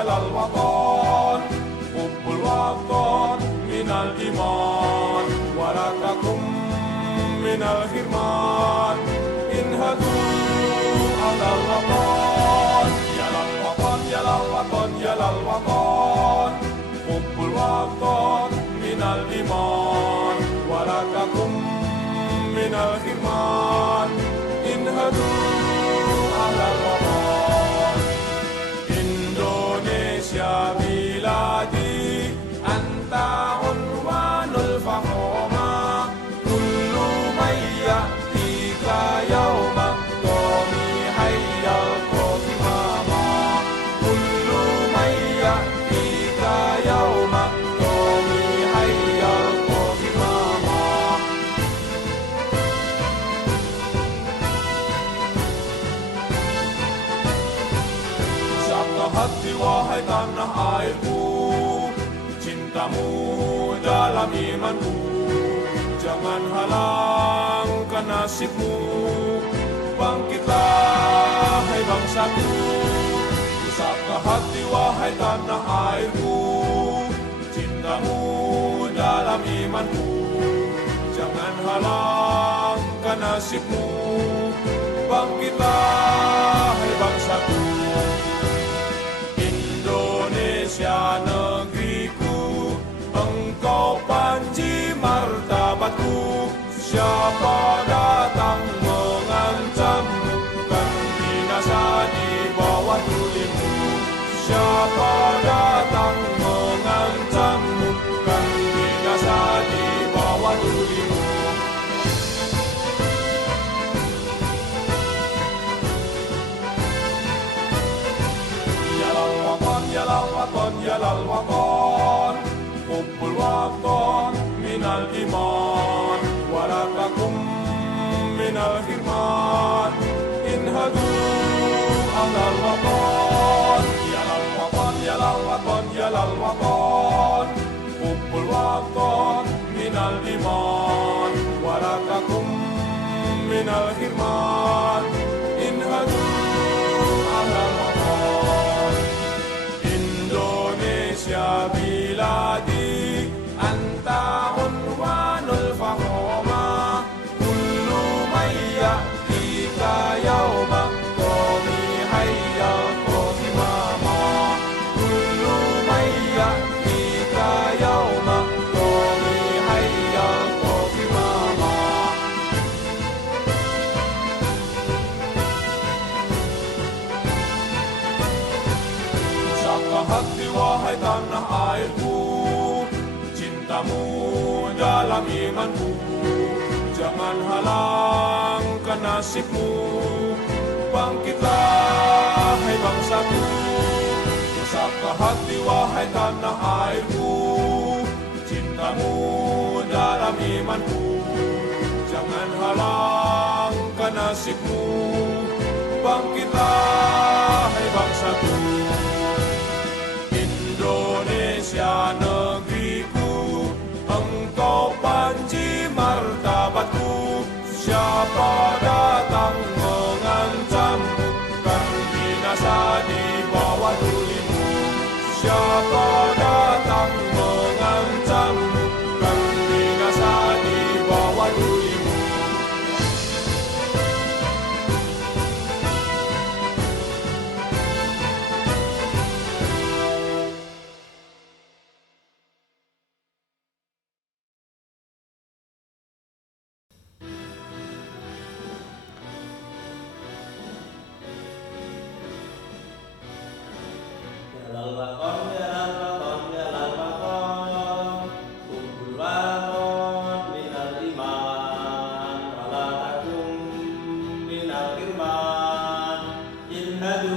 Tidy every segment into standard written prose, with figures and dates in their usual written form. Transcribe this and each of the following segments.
yalal watan, hubbul watan minal iman, wala takum minal khirman, inhadu alal watan, yalal watan, yalal watan, yalal watan, hubbul watan minal iman, wala takum minal khirman, inhadu alal watan. Indonesia biladi anta unwanul fahoma, kullu may ya'tika yawma qawmi hayyal qawmama, kullu may ya'tika yawma qawmi hayyal qawmama. Satu hati wahai tanah airku, cintamu dalam imanku, jangan halangkan nasibmu, bangkitlah hai bangsaku. Satu hati wahai tanah airku, cintamu dalam imanku, jangan halangkan nasibmu, bangkitlah hai bangsaku. Indonesia negeriku, engkau panji martabatku, siapa datang mengancammu, kan binasa di bawah tulimu. Siapa datang mengancammu, kan binasa di bawah tulimu. Yalal watan, yalal watan, hubbul watan minal iman, wala takum minal khirman, inhadu alal watan. Yalal watan, yalal watan, yalal watan, hubbul watan minal iman, wala takum minal khirman, inhadu alal watan. Indonesia biladi anta unwanul fahoma, kullu may ya'tika yawma qawmi hayyal qawmama, kullu may ya'tika yawma qawmi hayyal qawmama. Satu hati wahai tanah airku, cintamu dalam imanku, jangan halangkan nasibmu, bangkitlah hai bangsaku. Satu hati wahai tanah airku, cintamu dalam imanku, jangan halangkan nasibmu, bangkitlah hai bangsaku. Indonesia negeriku, engkau panji martabatku, siapa datang mengancammu, kan binasa di bawah tulimu. Siapa datang mengancammu, kan binasa di bawah tulimu. Yalal watan, yalal watan, yalal watan, hubbul watan minal iman, wala takum minal khirman, inhadu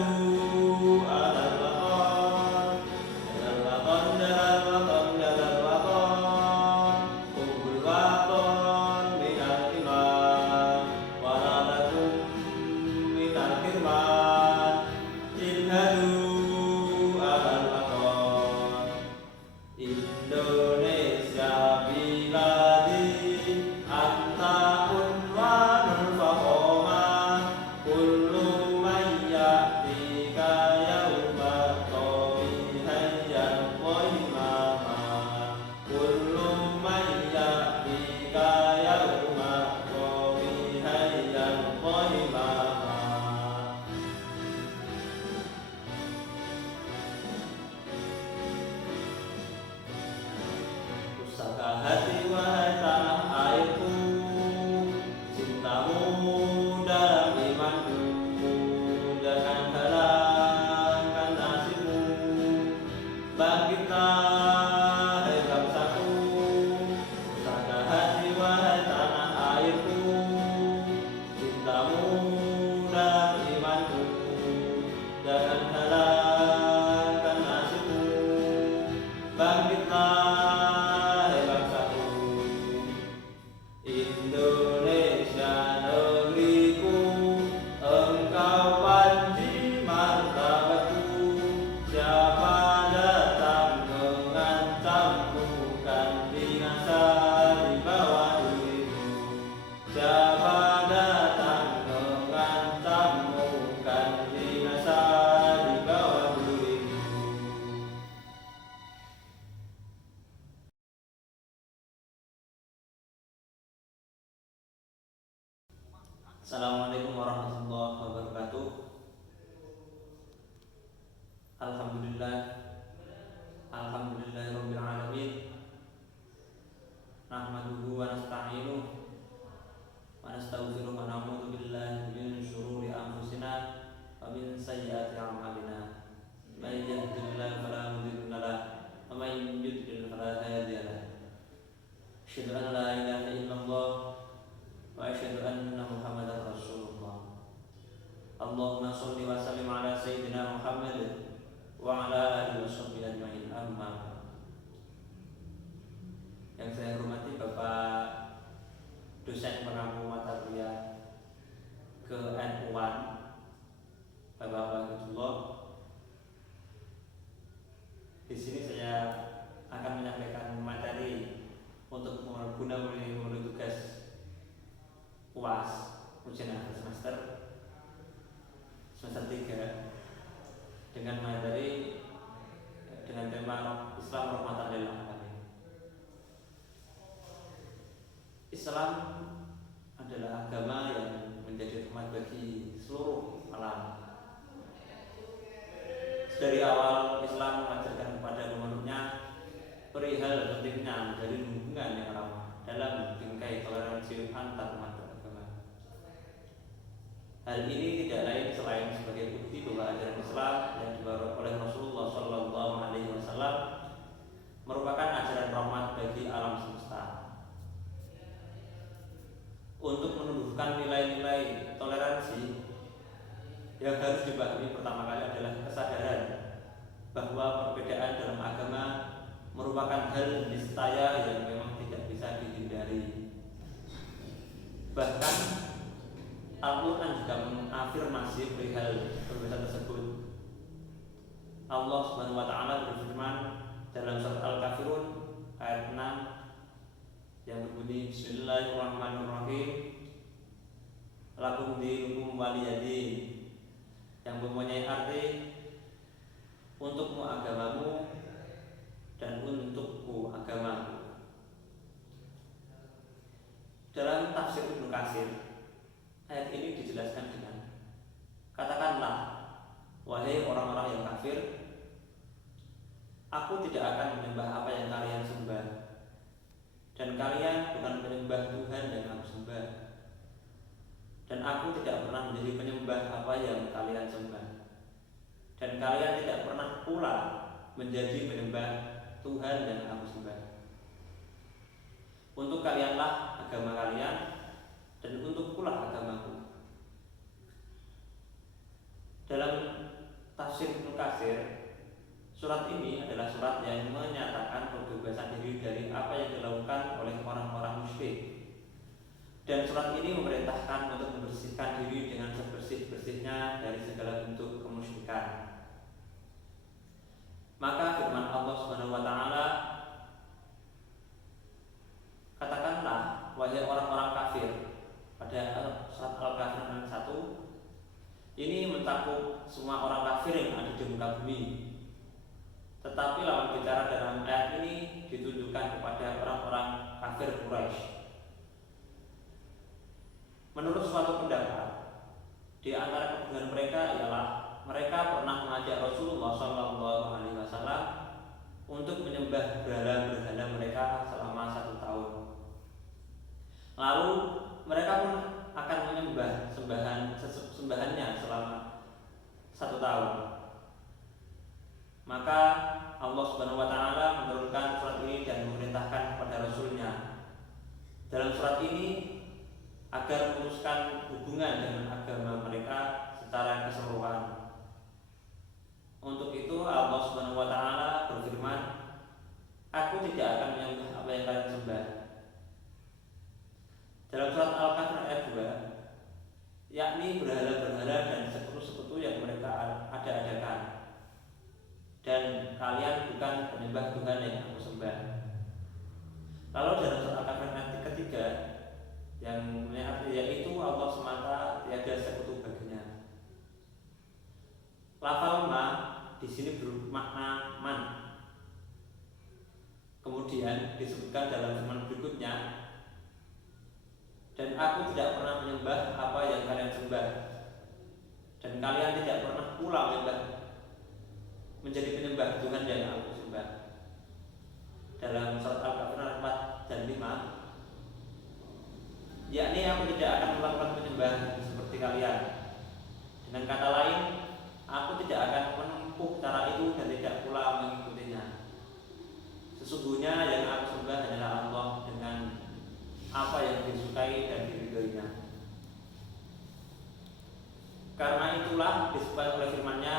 alal watan. Yalal watan, yalal watan, yalal watan, hubbul watan minal iman, wala takum minal khirman, inhadu alal watan. Indonesia hati wahai tanah airku, cintamu dalam imanku, jangan halangkan nasibmu. Bangkitlah hai bangsaku, pusaka hati wahai tanah airku, cintamu dalam imanku, jangan halangkan nasibmu. Bangkitlah hai bangsaku, Indonesia negeriku, engkau panji martabatku. Siapa datang mengancammu, kan binasa di bawah dirimu. Siapa datang mengancammu, kan binasa di bawah dirimu. Assalamualaikum warahmatullahi wabarakatuh. Alhamdulillah, alhamdulillahirabbil alamin. Nahmaduhu wa nasta'inuhu wa nastaghfiruhu wa na'udzu billahi min syururi anfusina wa min sayyiati a'malina. May yahdihillahu fala mudilla lahu wa may yudlil fala hadiya lahu. Asyhadu an la ilaha illallah wa asyhadu anna Muhammadar Rasulullah. Allahumma sholli wa sallim ala sayyidina Muhammad wa ala alihi washabbihi ajmain. Amma ba'd. Yang saya hormati Bapak dosen pengampu mata kuliah ke-NU1 Bapak Wahidullah. Di sini saya akan menyampaikan materi untuk guna memenuhi tugas UAS, ujian akhir semester 3, dengan materi dengan tema Islam rahmatan lil alamin. Islam adalah agama yang menjadi rahmat bagi seluruh alam. Dari awal Islam mengajarkan kepada umatnya perihal pentingnya menjalin hubungan yang ramah dalam bingkai toleransi antar umat beragama. Hal ini tidak lain selain sebagai bukti bahwa ajaran Islam yang dibawa oleh Rasulullah SAW merupakan ajaran rahmat bagi alam semesta. Untuk menumbuhkan nilai-nilai toleransi, yang harus dipahami pertama kali adalah kesadaran bahwa perbedaan dalam agama merupakan hal niscaya yang memang tidak bisa dihindari. Bahkan Al-Quran juga mengafirmasi perihal perbedaan tersebut. Allah Subhanahu wa taala berfirman dalam surat Al-Kafirun ayat 6 yang berbunyi Bismillahirrahmanirrahim, lakum dinukum waliyadin, yang mempunyai arti untukmu agamamu dan untukku agamaku. Dalam tafsir Ibnu Katsir, ayat ini dijelaskan dengan katakanlah, wahai orang-orang yang kafir, aku tidak akan menyembah apa yang kalian sembah, dan kalian bukan menyembah Tuhan yang aku sembah, dan aku tidak pernah menjadi penyembah apa yang kalian sembah, dan kalian tidak pernah pula menjadi penyembah Tuhan yang aku sembah. Untuk kalianlah agama kalian, dan untuk pula agamaku. Dalam tafsir Ibnu Katsir, surat ini adalah surat yang menyatakan pembebasan diri dari apa yang dilakukan oleh orang-orang musyrik. Dan surat ini memerintahkan untuk membersihkan diri dengan sebersih-bersihnya dari segala bentuk kemusyrikan. Maka firman Allah Subhanahu wa taala, katakanlah wahai orang-orang kafir, pada surat Al-Kafirun 1, ini mencakup semua orang kafir yang ada di muka bumi. Tetapi lawan bicara dalam ayat ini ditujukan kepada orang-orang kafir Quraisy. Menurut suatu pendapat, di antara kebutuhan mereka ialah mereka pernah mengajak Rasulullah SAW untuk menyembah berhala-berhala mereka selama 1 dalam surat ini agar memutuskan hubungan dengan agama mereka secara keseluruhan. Untuk itu Allah Subhanahu wa taala berfirman, "Aku tidak akan menyembah apa yang kalian sembah." Dalam surat Al-Kahfi ayat 2, yakni berhala-berhala dan sekutu-sekutu yang mereka ada-adakan. Dan kalian bukan penyembah Tuhan yang aku sembah. Lalu dalam surat Al-Kahfi ayat ketiga, yang yaitu Allah semata tiada sekutu baginya. Lafal ma di sini bermakna man. Kemudian disebutkan dalam firman berikutnya, dan aku tidak pernah menyembah apa yang kalian sembah, dan kalian tidak pernah pula menjadi penyembah Tuhan yang aku sembah. Dalam surat Al-Kahfi ayat 4 dan 5, yakni aku tidak akan melakukan penyembah seperti kalian. Dengan kata lain, aku tidak akan menempuh cara itu dan tidak pula mengikutinya. Sesungguhnya yang aku sembah hanyalah Allah dengan apa yang disukai dan diridhoinya. Karena itulah disebut oleh firman-Nya,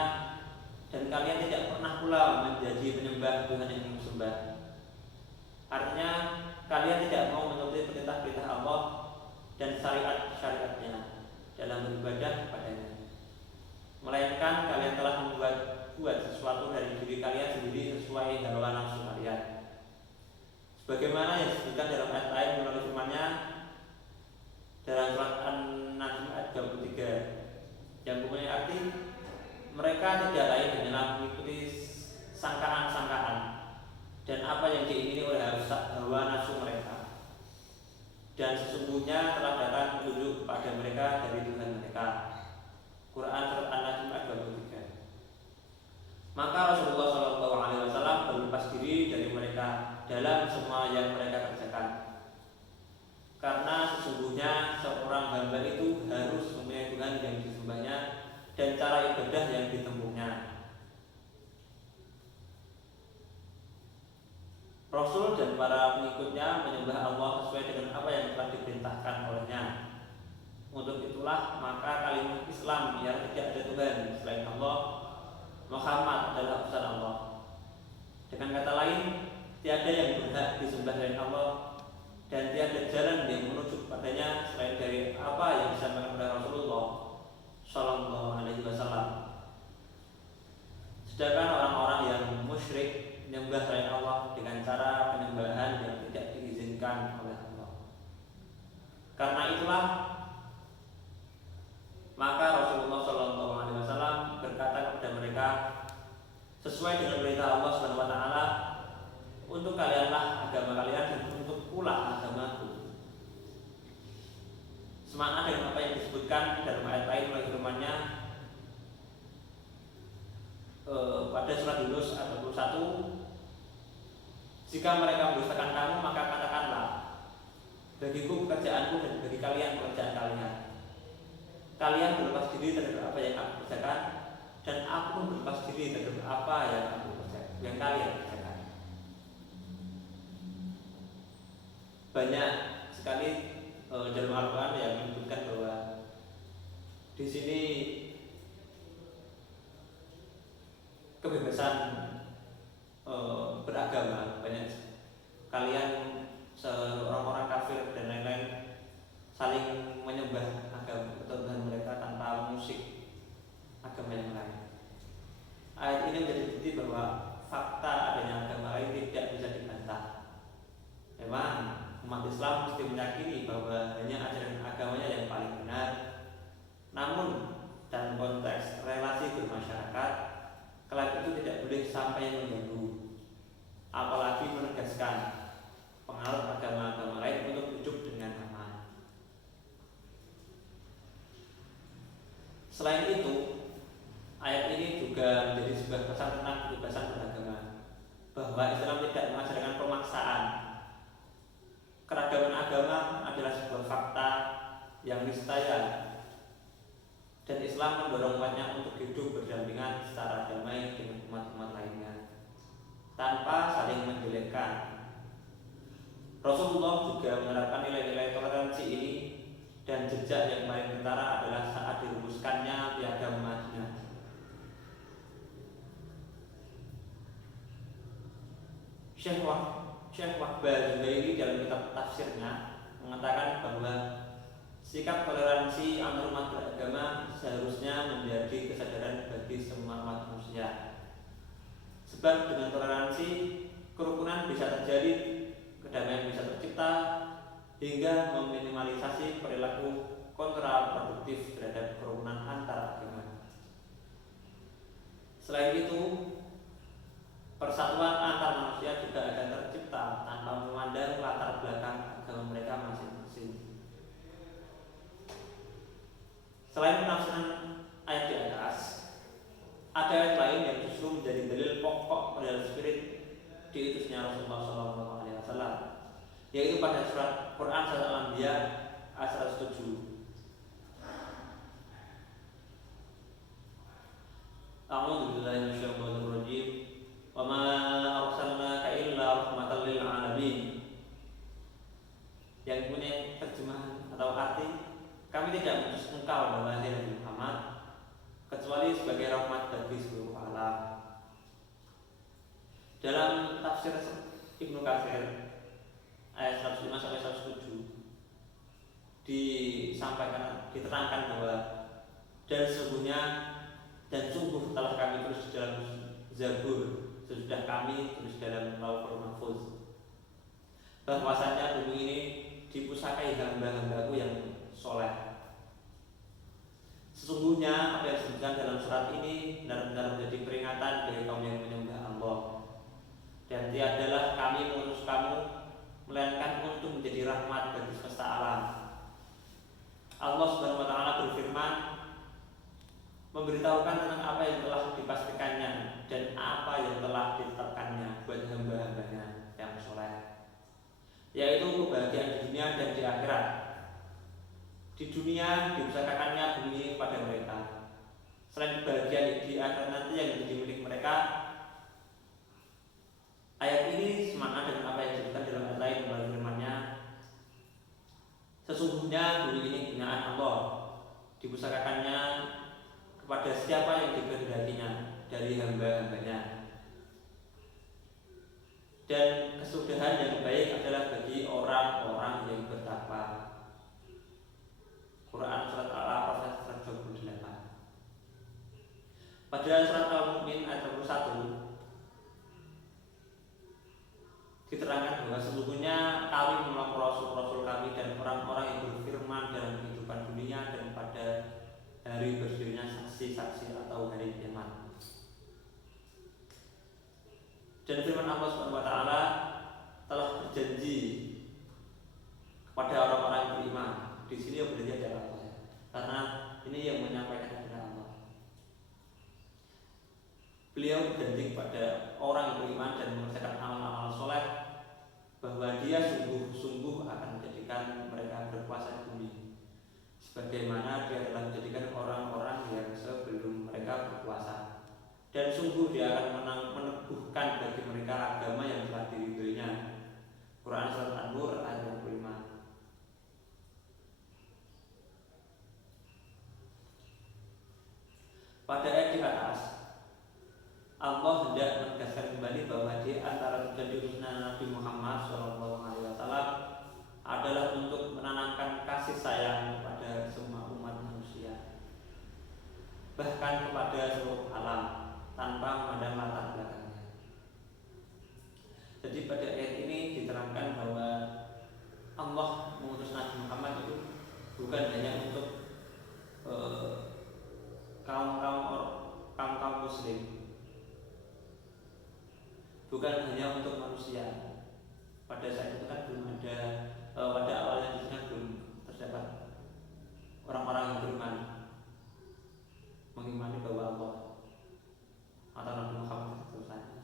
dan kalian tidak pernah pula menjadi penyembah Tuhan yang kamu sembah. Artinya kalian tidak mau menuruti perintah-perintah Allah dan syariat-syariatnya dalam beribadah kepadanya, melainkan kalian telah buat sesuatu dari diri kalian sendiri sesuai hawa nafsu kalian. Sebagaimana yang disebutkan dalam ayat lain melalui firman-Nya dalam surat An-Najm ayat 23, yang mempunyai arti, mereka tidak lain hanyalah mengikuti sangkaan-sangkaan dan apa yang diingini oleh hawa nafsu mereka, dan sesungguhnya telah datang petunjuk kepada mereka dari Tuhan mereka. Quran surat An-Najm ayat 23. Maka Rasulullah SAW berlepas diri dari mereka dalam semua yang mereka kerjakan, karena sesungguhnya seorang hamba itu harus mempunyai Tuhan yang disembahnya dan cara ibadah yang ditempuhnya. Rasul dan para pengikutnya menyembah Allah sesuai dengan apa yang telah diperintahkan olehnya. Untuk itulah maka kalimat Islam yang tidak ada Tuhan selain Allah, Muhammad adalah utusan Allah. Dengan kata lain, tiada yang berhak disembah selain Allah, dan tiada jalan yang menuju kepadanya selain dari apa yang disampaikan oleh Rasulullah Sallallahu Alaihi Wasallam. Sedangkan orang-orang yang musyrik menyembah selain Allah dengan cara penyembahan yang tidak diizinkan oleh Allah. Karena itulah maka Rasulullah Sallallahu Alaihi Wasallam berkata kepada mereka, sesuai dengan perintah Allah Subhanahu Wa Taala, untuk kalianlah agama kalian dan untuk pula agamaku. Semakna dengan apa yang disebutkan dalam ayat lain oleh firman-Nya pada surat Yunus ayat 21, jika mereka mendustakan kamu, maka katakanlah, bagiku pekerjaanku dan bagi kalian pekerjaan kalian. Kalian berlepas diri terhadap apa yang aku kerjakan, dan aku pun berlepas diri terhadap apa yang aku kerjakan, yang kalian kerjakan. Banyak sekali dalam Al-Quran yang menyebutkan bahwa di sini kebebasan beragama. Banyak kalian orang-orang kafir dan lain-lain saling menyembah agama Tuhan mereka tanpa musik agama yang lain. Ayat ini menjadi bukti bahwa fakta adanya agama lain tidak bisa dibantah. Memang umat Islam mesti meyakini bahwa hanya ajaran agamanya yang paling benar. Namun dalam konteks relasi bermasyarakat, kelak itu tidak boleh sampai mengganggu, apalagi menegaskan pengaruh agama-agama lain untuk hidup dengan aman. Selain itu, ayat ini juga menjadi sebuah pesan tentang kebebasan beragama, bahwa Islam tidak mengajarkan pemaksaan. Keragaman agama adalah sebuah fakta yang niscaya, dan Islam mendorong umatnya untuk hidup berdampingan secara damai dengan umat-umat lainnya tanpa saling menjelekkan. Rasulullah juga menerapkan nilai-nilai toleransi ini dan jejak yang paling kentara adalah saat dirumuskannya Piagam Madinah. Syekh Wahbah Zubairi dalam kitab tafsirnya mengatakan bahwa sikap toleransi antar umat beragama seharusnya menjadi kesadaran bagi semua umat manusia. Sebab dengan toleransi, kerukunan bisa terjadi, kedamaian bisa tercipta, hingga meminimalisasi perilaku kontraproduktif terhadap kerukunan antar agama. Selain itu, persatuan antar manusia juga akan tercipta tanpa memandang latar belakang agama mereka masing-masing. Selain penafsiran ayat di atas, ada ayat lain yang justru menjadi dalil pokok pada spirit diutusnya Rasulullah SAW, yaitu pada surat Quran surat Al-Anbiya ayat 107. A'udzu billahi minasyaitonir rajim. Wa ma arsalnaka illa rahmatan lil alamin. Yang punya terjemahan atau arti, kami tidak mengutus engkau wahai Nabi Muhammad kecuali sebagai rahmat bagi seluruh alam. Dalam tafsir Ibnu Katsir ayat 105 sampai 107 diterangkan bahwa dan sungguh telah kami tulis di dalam Zabur sesudah kami tulis dalam Lauhul Mahfuz bahwasanya bumi ini dipusakai hamba-hambaku yang soleh. Sesungguhnya apa yang disebutkan dalam surat ini benar-benar menjadi peringatan bagi kaum yang menyembah Allah. Dan tiadalah kami mengutus kamu melainkan untuk menjadi rahmat bagi semesta alam. Allah Subhanahu wa taala berfirman memberitahukan tentang apa yang telah dipastikannya dan apa yang telah ditetapkannya buat hamba-hambanya yang soleh, yaitu kebahagiaan di dunia dan di akhirat. Di dunia diusahakannya bumi pada mereka. Selain kebahagiaan di akhirat nanti yang menjadi milik mereka. Ayat ini semakna dengan apa yang disebutkan dalam ayat lain melalui firman-Nya. Sesungguhnya bumi ini punyaan Allah, dipusakakannya kepada siapa yang dikehendakinya dari hamba-hambanya. Dan kesudahan yang baik adalah bagi orang-orang yang bertakwa. Quran surat Al-A'raf ayat 128. Pada surat Al-Mu'min ayat 21 diterangkan bahwa sesungguhnya kami mengulang rasul-rasul kami dan orang-orang yang berfirman dalam kehidupan dunia dan pada hari berdirinya saksi-saksi atau hari kiamat. Dan firman Allah Subhanahu wa taala telah berjanji kepada orang-orang yang beriman. Di sini yang berjanji adalah Allah, karena ini yang menyampaikan adalah Allah. Beliau berjanji kepada orang yang beriman dan mengerjakan amal-amal soleh bahwa dia sungguh-sungguh akan menjadikan mereka berkuasa di bumi, sebagaimana dia telah menjadikan orang-orang yang sebelum mereka berkuasa. Dan sungguh dia akan meneguhkan bagi mereka agama yang telah diridhoinya. Quran surat An-Nur ayat 25. Pada ayat di atas, Allah hendak menegaskan kembali bahwa di antara tujuan diutusnya Nabi Muhammad SAW adalah untuk menanamkan kasih sayang kepada semua umat manusia, bahkan kepada seluruh alam tanpa memandang latar belakangnya. Jadi pada ayat ini diterangkan bahwa Allah mengutus Nabi Muhammad itu bukan hanya untuk kaum muslim, bukan hanya untuk manusia. Pada saat itu kan belum ada, pada awalnya itu kan belum terdapat orang-orang yang beriman mengimani bahwa Allah atau Nabi Muhammad itu saja.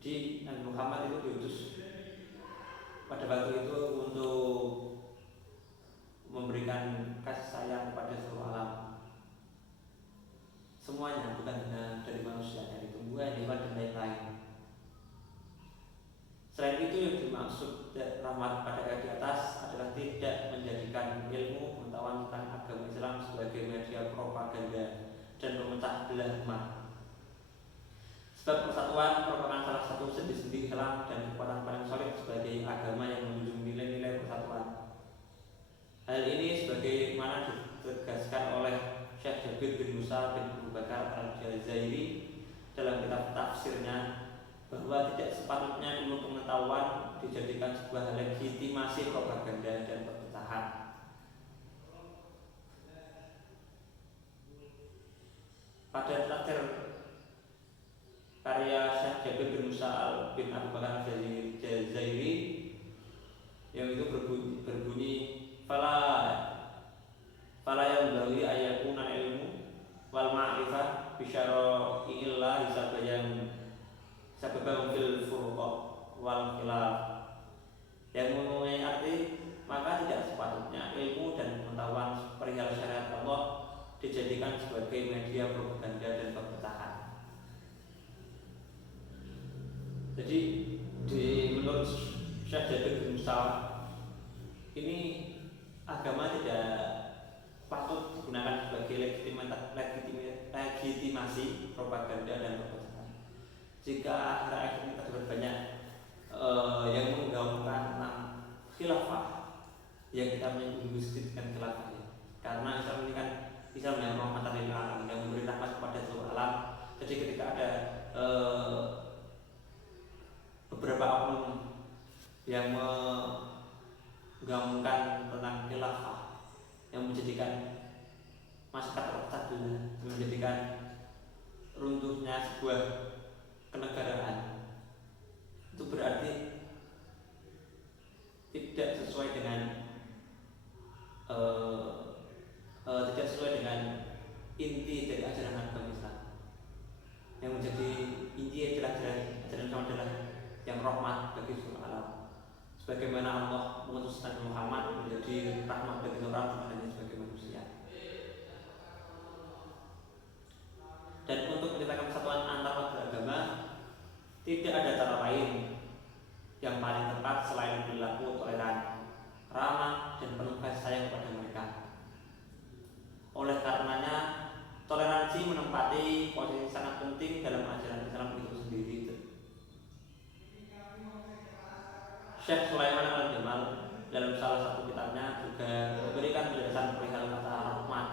Jadi Nabi Muhammad itu diutus pada waktu itu untuk memberikan kasih sayang kepada seluruh alam, semuanya, bukan hanya dari manusia, dari tumbuhan, hewan dan lain-lain. Selain itu yang dimaksud atas adalah tidak menjadikan ilmu pengetahuan tentang agama Islam sebagai media propaganda dan pemecah belah umat. Sebab persatuan merupakan salah satu sendi-sendi Islam dan kekuatan paling solid sebagai agama yang menjunjung nilai-nilai persatuan. Hal ini sebagaimana ditegaskan oleh Syekh Jabir bin Musa bin Abu Bakar Al-Jazairi dalam kitab tafsirnya, bahwa tidak sepatutnya ilmu pengetahuan dijadikan sebuah legitimasi propaganda dan perpecahan. Pada tafsir karya Syekh Jabir bin Musa bin Abu Bakar Al-Jazairi yang itu berbunyi fala yang bawi ayakuna ilmu wal ma'rifah bisyara'i'illah sababang fil furqa wal khilaf, yang mempunyai arti maka tidak sepatutnya ilmu dan pengetahuan perihal syariat Allah dijadikan sebagai media propaganda dan perpecahan. Jadi menurut Syekh Jabir bin Musa ini agama tidak patut digunakan sebagai legitimasi propaganda dan perpecahan. Jika akhir-akhir ini terdapat banyak yang menggaungkan tentang khilafah, yang kita menyebut sedikit dengan khilafah ya. Karena Islam ini kan Islam yang rahmatan lil alamin, yang memberi rahmat kepada seluruh alam. Jadi ketika ada beberapa oknum yang menggabungkan tentang khilafah, yang menjadikan masyarakat terpecah belah, menjadikan runtuhnya sebuah kenegaraan, itu berarti tidak sesuai dengan inti dari ajaran agama Islam. Yang menjadi inti adalah ajaran Islam adalah yang rahmat bagi seluruh alam. Sebagaimana Allah mengutus Nabi Muhammad menjadi rahmat bagi seluruh alam, bukan hanya sebagai manusia. Dan untuk menciptakan persatuan antar beragama, tidak ada cara lain yang paling tepat selain berlaku toleran, ramah, dan penuh kasih sayang kepada mereka. Oleh karenanya, toleransi menempati posisi sangat penting dalam ajaran Islam itu sendiri. Syekh Sulaiman Al-Jamal dalam salah satu kitabnya juga memberikan penjelasan perihal kata rahmat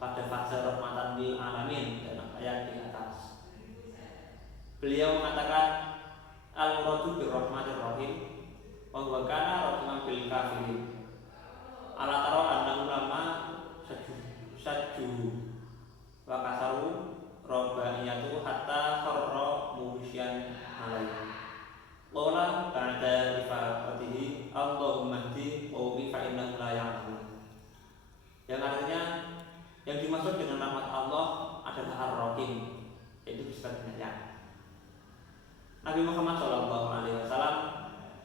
pada fase rahmatan lil alamin dalam ayat di atas. Beliau mengatakan al-muradu bir rahmatir rahim wa huwa kana rahman bil kafirin. Ala tara annahum lama sajju wa kasaru rabbaniyatu hatta kharra muhsyan alaihi. Qala ba'da ifaqatihi Allahumma hdi qawmi fa innahum la ya'lamun. Yang artinya yang dimaksud dengan rahmat Allah adalah Ar-Rahim, yaitu bersifat penyayang. Nabi Muhammad SAW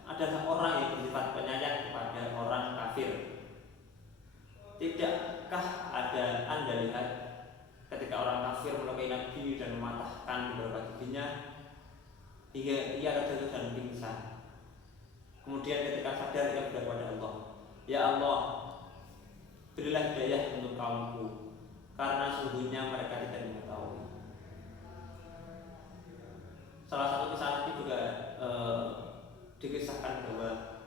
adalah orang yang bersifat penyayang kepada orang kafir. Tidakkah Anda lihat ketika orang kafir melukai Nabi dan mematahkan beberapa giginya hingga ia terjatuh dan pingsan. Kemudian ketika sadar ia berdoa kepada Allah, ya Allah, berilah hidayah untuk kaumku, karena sesungguhnya mereka tidak mengetahui. Salah satu kisah ini juga dikisahkan bahwa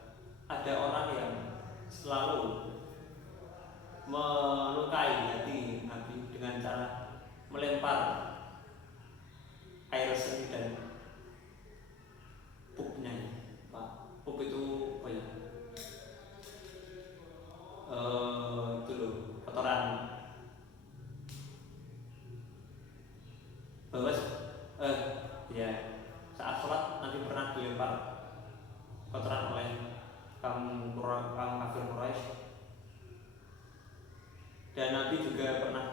ada orang yang selalu melukai hati Nabi dengan cara melempar air seni dan pupnya. Pup itu apa ya? Itu loh, kotoran. Bahwa ya, saat sholat Nabi pernah dilempar kotoran oleh kaum kafir Quraisy, dan Nabi juga pernah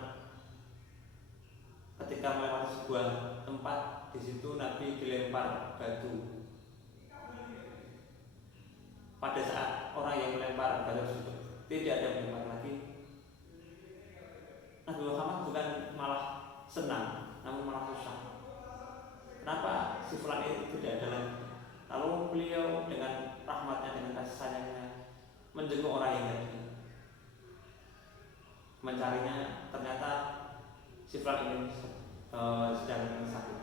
ketika melewati sebuah tempat, di situ Nabi dilempar batu. Pada saat orang yang melempar batu tersebut tidak ada melempar lagi, Nabi Muhammad bukan malah senang, namun malah susah. Kenapa si fulan itu tidak ada lagi? Lalu beliau dengan rahmatnya, dengan kasih sayangnya, menjenguk orang yang tadi, mencarinya, ternyata si Fulan ini sedang sakit.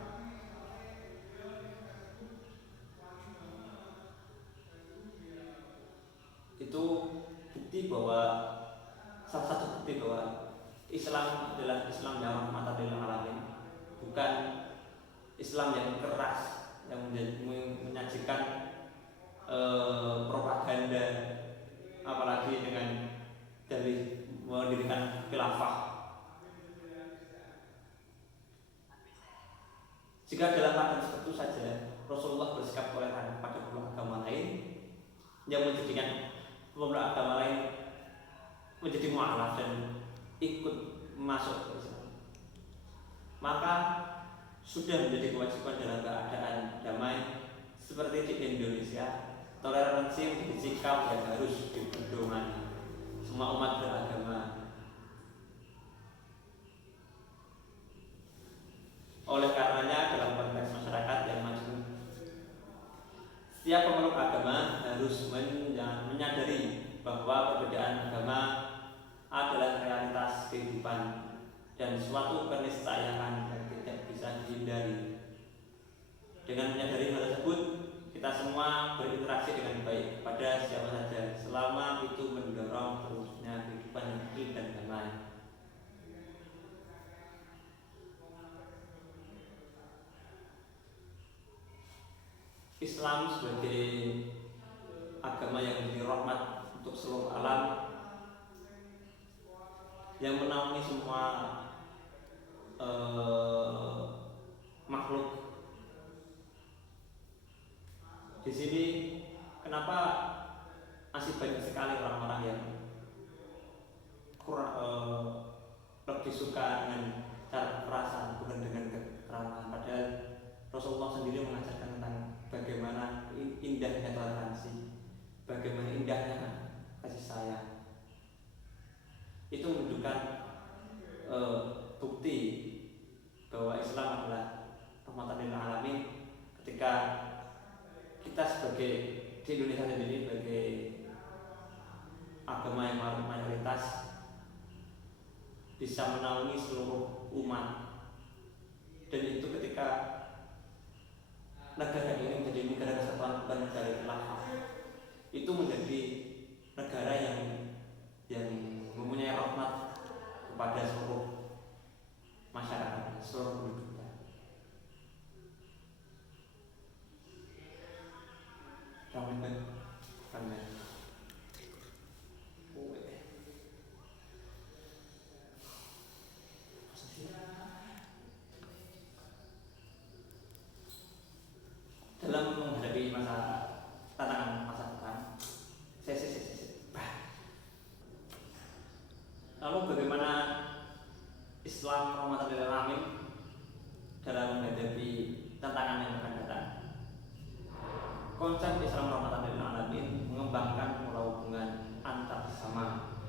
Itu bukti bahwa salah satu bukti bahwa Islam adalah Islam yang rahmatan lil alamin, bukan Islam yang keras yang menyajikan propaganda, apalagi dengan dalih mendirikan khilafah. Jika dalam keadaan seperti itu saja Rasulullah bersikap toleran pada pemeluk agama lain yang menjadikan pemeluk agama lain menjadi mu'alaf dan ikut masuk ke Islam, maka sudah menjadi kewajiban dalam keadaan damai seperti di Indonesia. Toleransi menjadi sikap yang harus dipedomani semua umat beragama. Oleh karenanya dalam konteks masyarakat yang maju, setiap pemeluk agama harus menyadari bahwa perbedaan agama adalah realitas kehidupan dan suatu keniscayaan yang tidak bisa dihindari. Dengan menyadari hal tersebut, kita semua berinteraksi dengan baik pada siapa saja selama itu mendorong terusnya kehidupan yang adil dan damai. Islam sebagai agama yang menjadi rahmat untuk seluruh alam, yang menaungi semua makhluk. Di sini kenapa masih banyak sekali orang-orang yang lebih suka dengan cara kekerasan bukan dengan keramahan, padahal Rasulullah sendiri mengajarkan tentang bagaimana indahnya toleransi, bagaimana indahnya kasih sayang. Itu menunjukkan bukti bahwa Islam adalah rahmatan lil alamin ketika kita sebagai di Indonesia sendiri sebagai agama yang mayoritas bisa menaungi seluruh umat, dan itu ketika negara ini menjadi negara kesatuan bukan negara khilafah, itu menjadi negara yang mempunyai rahmat kepada seluruh masyarakat, seluruh penduduknya. Dalam menghadapi tantangan masa depan, lalu bagaimana Islam rahmatan lil alamin dalam menghadapi tantangan yang akan datang? Konsep Islam rahmatan lil alamin mengembangkan pola hubungan antar sesama,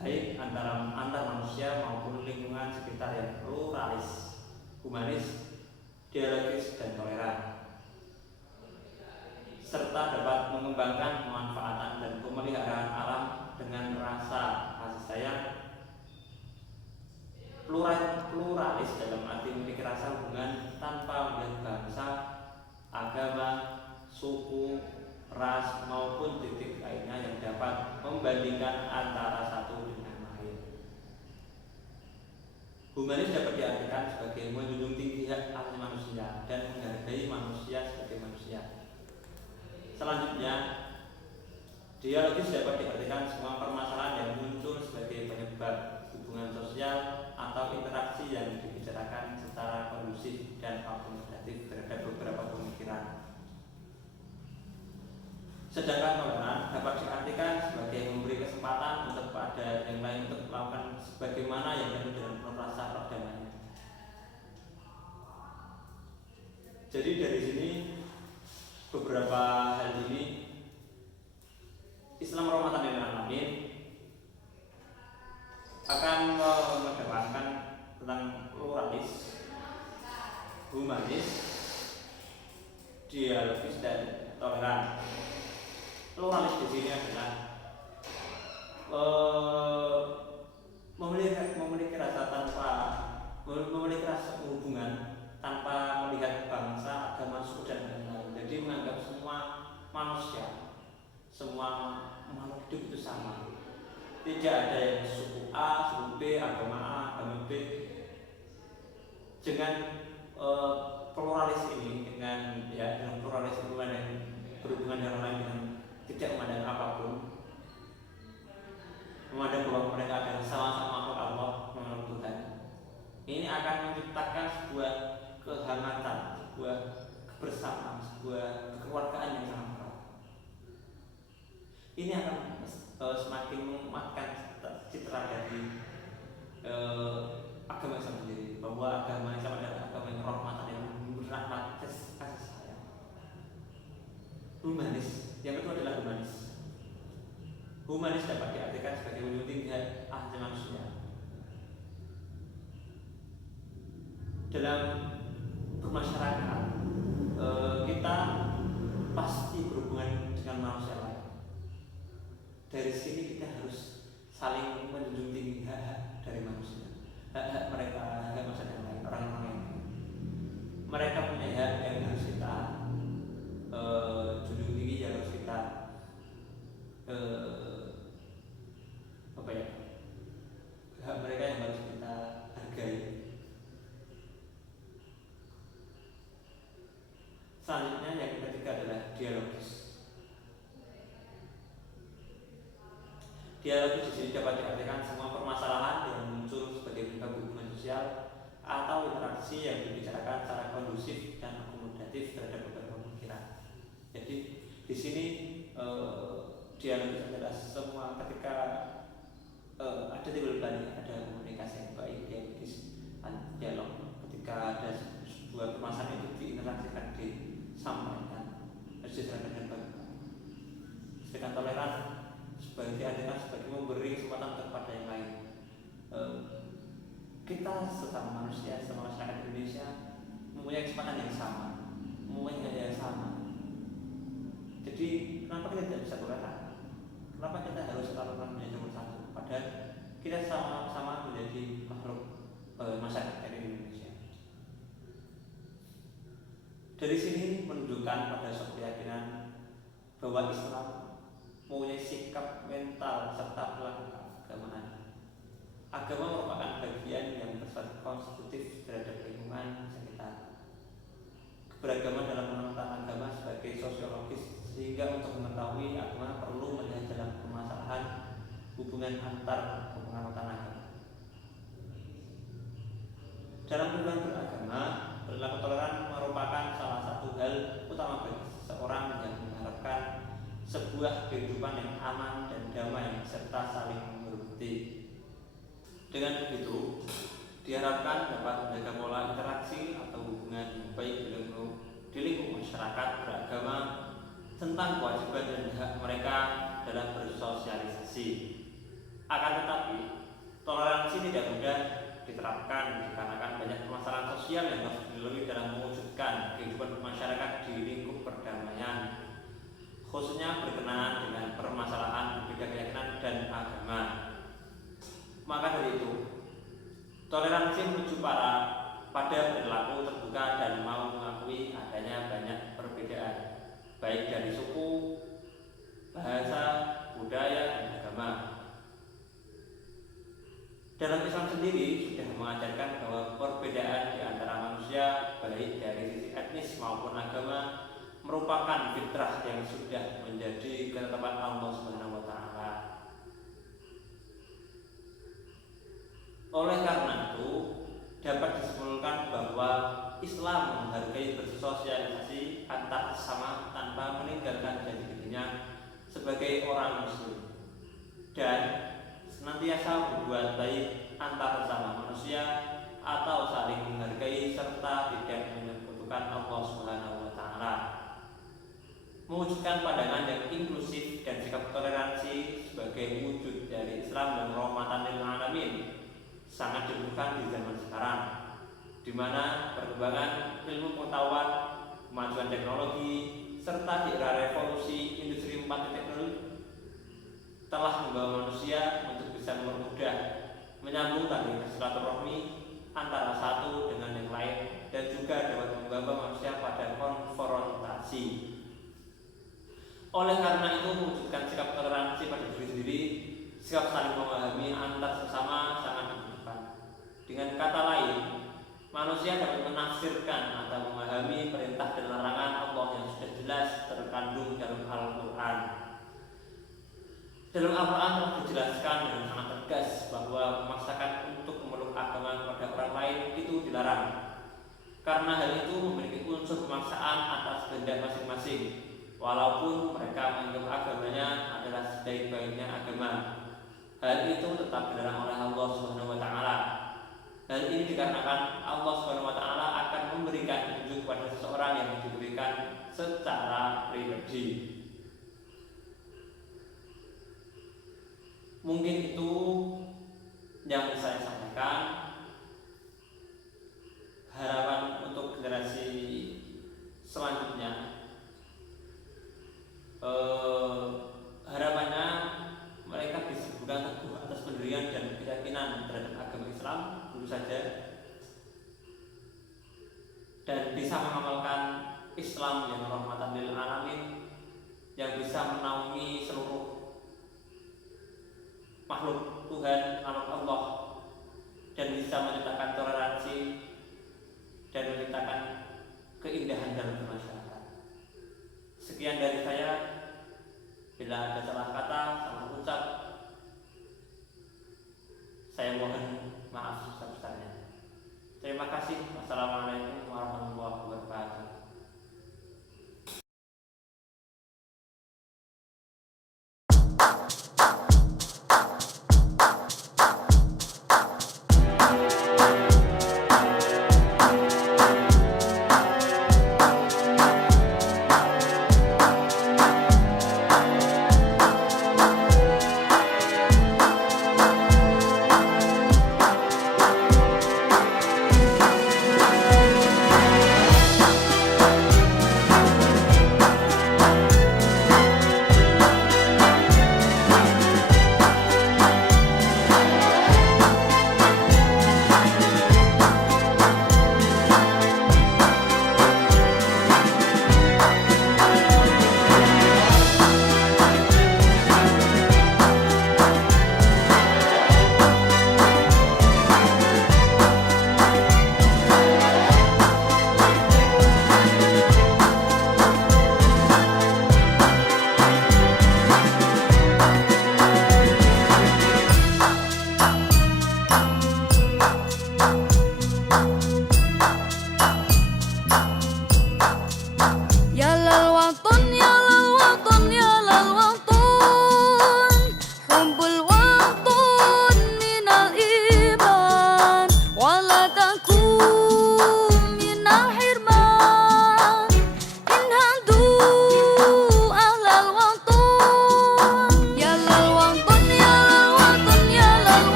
baik antar manusia maupun lingkungan sekitar yang pluralis, humanis, dialogis, dan toleran, serta dapat mengembangkan pemanfaatan dan pemeliharaan alam dengan rasa kasih sayang, pluralis dalam arti memiliki rasa hubungan tanpa melihat bangsa, agama, suku, ras maupun titik lainnya yang dapat membandingkan antara satu dengan lain. Humanis dapat diartikan sebagai menjunjung tinggi hak asasi manusia dan menghargai manusia sebagai manusia. Selanjutnya, dialogis dapat diartikan semua permasalahan yang muncul sebagai penyebab hubungan sosial atau interaksi yang dibicarakan secara kondusif dan akomodatif terhadap beberapa pemikiran. Sedangkan toleran dapat diartikan sebagai memberi kesempatan untuk pada yang lain untuk melakukan sebagaimana yang diatur dengan penuh rasa perdamaian. Jadi dari sini beberapa hal ini Islam rahmatan lil alamin akan mengedepankan tentang pluralis, humanis, dialogis, dan toleran. Pluralis di sini adalah Tidak ada yang suku A, suku B, agama A, agama B. Dengan pluralis ini, dengan pluralis hubungan yang berhubungan dengan orang lain dengan tidak memandang apapun, memandang bahwa mereka adalah sama-sama makhluk Allah, makhluk Tuhan. Ini akan menciptakan sebuah kehangatan, sebuah kebersamaan, sebuah kekeluargaan yang sangat erat. Ini akan semakin menguatkan citra dari agama Islam sendiri, bahwa agama Islam adalah agama yang rahmatan, yang berrahmat, kasih sayang, humanis. Yang kedua adalah humanis. Humanis dapat diartikan sebagai wujud tinggi asasi manusia. Dalam bermasyarakat, kita pasti berhubungan dengan manusia lain. Dari sini kita harus saling menjunjung tinggi hak-hak dari manusia, hak-hak mereka, hak manusia yang lain, orang-orang yang lain. Mereka punya hak yang harus kita junjung tinggi, yang harus kita hak mereka yang harus kita hargai. Selanjutnya yang ketiga adalah dialogis. Dialogis di sini dapat diartikan semua permasalahan yang muncul sebagai bentuk hubungan sosial atau interaksi yang dibicarakan secara kondusif dan akomodatif terhadap beberapa pemikiran. Jadi di sini dialogis adalah semua ketika ada timbul-balik, ada komunikasi yang baik, dialog. Ketika ada sebuah permasalahan itu diinteraksikan, disampaikan, harus diserahkan dengan baik. Sedangkan toleran sebagai diartikan sebagai memberi kesempatan kepada yang lain. Kita sesama manusia, sesama masyarakat Indonesia mempunyai kesempatan yang sama, mempunyai hal yang sama. Jadi kenapa kita tidak bisa toleran? Kenapa kita harus toleran menjadi nomor satu? Padahal kita sama-sama menjadi makhluk masyarakat di Indonesia. Dari sini menunjukkan pada suatu keyakinan bahwa Islam mempunyai sikap mental serta perilaku keagamaan. Agama merupakan bagian yang bersifat konstitutif terhadap lingkungan sekitar. Keberagaman dalam penerapan agama sebagai sosiologis, sehingga untuk mengetahui agama perlu melihat dalam permasalahan hubungan antar agama. Dalam hubungan beragama, perilaku toleran merupakan salah satu hal utama bagi seseorang yang mengharapkan sebuah kehidupan yang aman dan damai serta saling menghormati. Dengan begitu, diharapkan dapat menjaga pola interaksi atau hubungan yang baik di lingkup masyarakat beragama tentang kewajiban dan hak mereka dalam bersosialisasi. Akan tetapi, toleransi tidak mudah diterapkan dikarenakan banyak permasalahan sosial yang harus dilalui dalam mewujudkan kehidupan masyarakat di lingkup perdamaian, khususnya berkenaan dengan permasalahan berbeda keyakinan dan agama. Maka dari itu, toleransi menuju pada perilaku terbuka dan mau mengakui adanya banyak perbedaan, baik dari suku, bahasa, budaya, dan agama. Dalam Islam sendiri sudah mengajarkan bahwa perbedaan di antara manusia, baik dari sisi etnis maupun agama, merupakan fitrah yang sudah menjadi ketetapan Allah Subhanahu wa Ta'ala. Oleh karena itu, dapat disimpulkan bahwa Islam menghargai bersosialisasi antar sesama tanpa meninggalkan jati dirinya sebagai orang Muslim, dan senantiasa berbuat baik antar sesama manusia atau saling menghargai serta tidak menyekutukan Allah Subhanahu wa Ta'ala. Mewujudkan pandangan yang inklusif dan sikap toleransi sebagai wujud dari Islam dan rahmatan lil alamin sangat dibutuhkan di zaman sekarang, di mana perkembangan ilmu pengetahuan, kemajuan teknologi, serta di era revolusi industri 4.0 telah membawa manusia untuk bisa mempermudah menyambung tali silaturahmi antara satu dengan yang lain, dan juga dapat membawa manusia pada konfrontasi. Oleh karena itu, mewujudkan sikap toleransi pada diri sendiri, sikap saling Dalam Al-Quran telah dijelaskan dengan sangat tegas bahwa memaksakan untuk memeluk agama kepada orang lain itu dilarang, karena hal itu memiliki unsur pemaksaan atas kehendak masing-masing, walaupun mereka menganggap agamanya adalah sebaik-baiknya agama. Hal itu tetap dilarang oleh Allah Subhanahu wa taala. Hal ini dikarenakan Allah Subhanahu wa taala akan memberikan petunjuk kepada seseorang yang diberikan secara pribadi. Mungkin itu yang saya sampaikan. Harapan untuk generasi selanjutnya, harapannya mereka bisa berpegang teguh atas pendirian dan keyakinan terhadap agama Islam tentu saja, dan bisa mengamalkan Islam yang rahmatan lil alamin, yang bisa menaungi seluruh